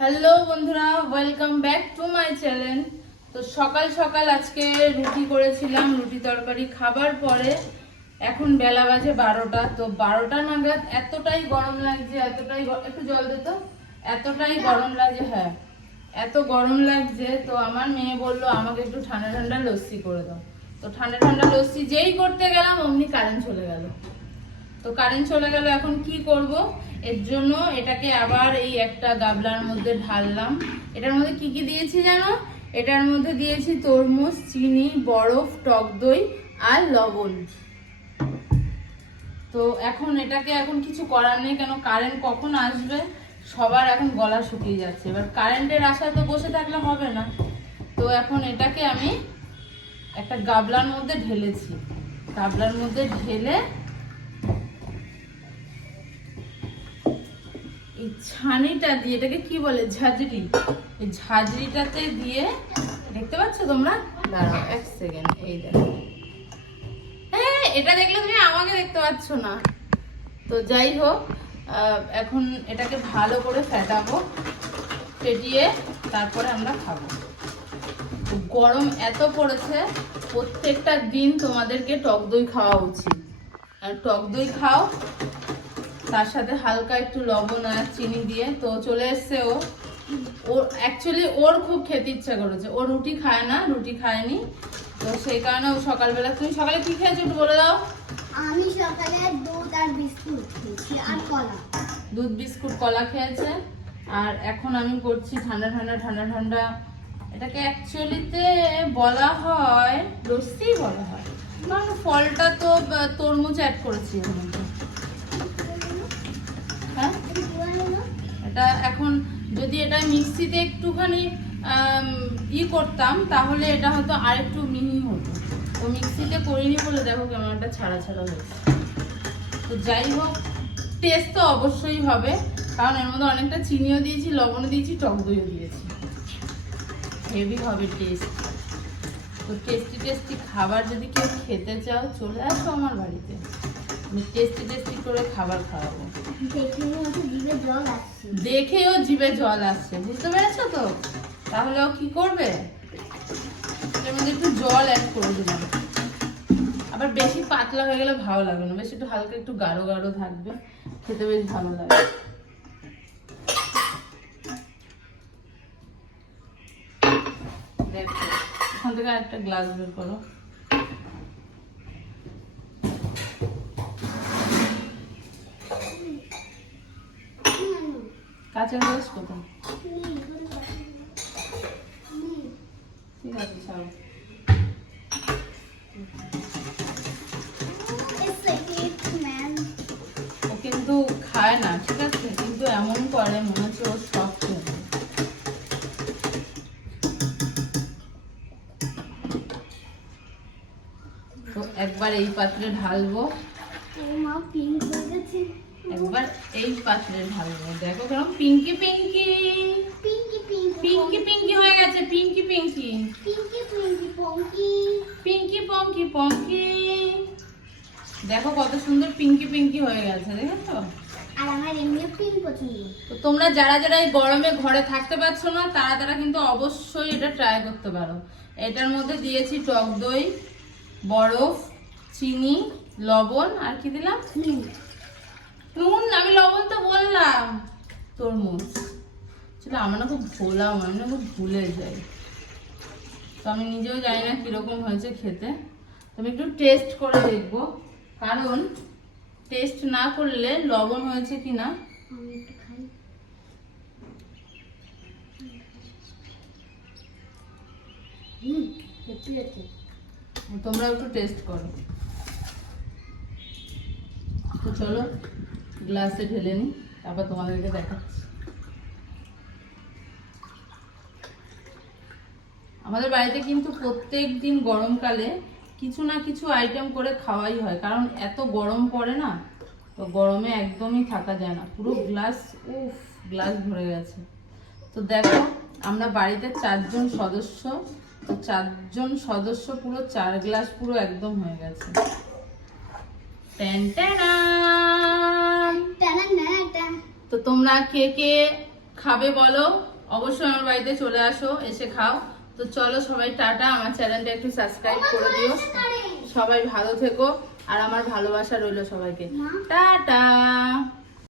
Hello বন্ধুরা, welcome back to my channel. তো সকাল সকাল আজকে রুটি করেছিলাম, রুটি তরকারি খাবার পরে এখন বেলা বাজে 12টা। তো 12টা নাগাদ এতটাই গরম লাগছে, একটু জল দে তো, এতটাই গরম লাগছে, হ্যাঁ এত গরম লাগছে। তো আমার মেয়ে বললো আমাকে একটু ঠান্ডা ঠান্ডা লস্যি করে দাও। তো ঠান্ডা ঠান্ডা লস্যি যেই করতে গেলাম অমনি কারেন্ট চলে গেল। তো কারেন্ট চলে গেল, এখন কি করব? এর জন্য এটাকে আবার এই একটা গাবলার মধ্যে ঢাললাম। এটার মধ্যে কি কি দিয়েছি জানো? এটার মধ্যে দিয়েছি তরমুজ, চিনি, বরফ, টক দই আর লবণ। তো এখন এটাকে এখন কিছু করার নেই, কেন কারেন্ট কখন আসবে সবার এখন গলা শুকিয়ে যাচ্ছে। এবার কারেন্টের আশায় তো বসে থাকলে হবে না। তো এখন এটাকে আমি একটা গাবলার মধ্যে ঢেলেছি। গাবলার মধ্যে ঢেলে এই ছানিটা দিয়ে, এটাকে কি বলে, ঝাঁঝরি, এই ঝাঁঝরিটাতে দিয়ে, দেখতে পাচ্ছ তোমরা? দাঁড়াও এক সেকেন্ড, এই দেখো। হ্যাঁ, এটা দেখলে তুমি আমাকে দেখতে পাচ্ছ না। তো যাই হোক, এখন এটাকে ভালো করে ফেটাবো, ফেটিয়ে তারপরে আমরা খাবো। গরম এত পড়েছে, প্রত্যেকটা দিন তোমাদেরকে টক দই খাওয়া উচিত। আর টক দই খাও, তার সাথে হালকা একটু লবণ আর চিনি দিয়ে। তো চলে এসছে ওর অ্যাকচুয়ালি ওর খুব খেতে ইচ্ছা করেছে। ও রুটি খায় না, রুটি খায়নি, তো সেই কারণে ও সকালবেলা। তুমি সকালে কি খেয়েছো একটু বলে দাও। আমি সকালে দুধ আর বিস্কুট খেয়েছি আর কলা। দুধ বিস্কুট কলা খেয়েছে। আর এখন আমি করছি ঠান্ডা ঠান্ডা ঠান্ডা ঠান্ডা, এটাকে অ্যাকচুয়ালিতে বলা হয় লস্যি বলা হয়, কারণ ফলটা তো তরমুজ অ্যাড করেছি এর মধ্যে। হ্যাঁ, এটা এখন যদি এটা মিক্সিতে একটুখানি করতাম তাহলে এটা হয়তো আর একটু মিহি হতো। তো মিক্সিতে করিনি বলে দেখো কেমন একটা ছাড়া ছাড়া হয়েছে। তো যাই হোক, টেস্ট তো অবশ্যই হবে, কারণ এর মধ্যে অনেকটা চিনিও দিয়েছি, লবণও দিয়েছি, টক দইও দিয়েছি। হেভি হবে টেস্ট। তো টেস্টি টেস্টি খাবার যদি কেউ খেতে চাও চলে আসো আমার বাড়িতে, আমি টেস্টি টেস্টি করে খাবার খাওয়াবো। দেখেও জিভে জল আসছে, বুঝতে পেরেছো তো? তাহলে ও কি করবে, এর মধ্যে একটু জল অ্যাড করে দিলাম। আবার বেশি পাতলা হয়ে গেলে ভালো লাগবে না, বেশি একটু হালকা একটু গাঢ় গাঢ় থাকবে, খেতে বেশ ভালো লাগে। দেখো, এখান থেকে একটা গ্লাস বের করো। কাঁচের গ্লাস কোথায়? ঠিক আছে, ছাড়ো। ও কিন্তু খায় না, ঠিক আছে, কিন্তু এমন করে মনে হচ্ছে ওর সব খেয়ে। তো একবার এই পাত্রে ঢালবো, একবার এই পাত্রে ঢালবো। দেখো কেমন পিঙ্কি পিঙ্কি পিঙ্কি পিঙ্কি হয়ে গেছে, পিঙ্কি পিঙ্কি পিঙ্কি পঙ্কি পঙ্কি। দেখো কত সুন্দর পিঙ্কি পিঙ্কি হয়ে গেছে, দেখেছো? আর আমার এমনিও পিঙ্ক পছন্দ। তো তোমরা যারা যারা এই গরমে ঘরে থাকতে পারছো না, তারা কিন্তু অবশ্যই এটা ট্রাই করতে পারো। এটার মধ্যে দিয়েছি টক দই, বরফ, চিনি, লবণ, আর কি দিলাম? নুন। আমি লবণ তো বললাম। তরমুজ। আমার না খুব ভোলা, আমি না খুব ভুলে যাই। তো আমি নিজেও জানি না কিরকম হয়েছে খেতে। আমি একটু টেস্ট করে দেখবো, কারণ টেস্ট না করলে লবণ হয়েছে কিনা। তোমরা একটু টেস্ট করো। তো চলো গ্লাসে ঢেলে নি, তারপর তোমাদেরকে দেখাচ্ছি। আমাদের বাড়িতে কিন্তু প্রত্যেক দিন গরমকালে কিছু না কিছু আইটেম করে খাওয়াই হয়, কারণ এত গরম পড়ে না, তো গরমে একদমই থাকা যায় না। পুরো গ্লাস গ্লাস ভরে গেছে। তো দেখো, আমরা বাড়িতে 4 জন সদস্য, তো 4 জন সদস্য পুরো 4 গ্লাস পুরো একদম হয়ে গেছে। তো তোমরা কে কে খাবে বলো, অবশ্যই আমার বাড়িতে চলে আসো, এসে খাও। তো চলো সবাই টাটা, আমার চ্যানেলটা একটু সাবস্ক্রাইব করে দিও। সবাই ভালো থেকো, আর আমার ভালোবাসা রইলো সবাইকে। টাটা।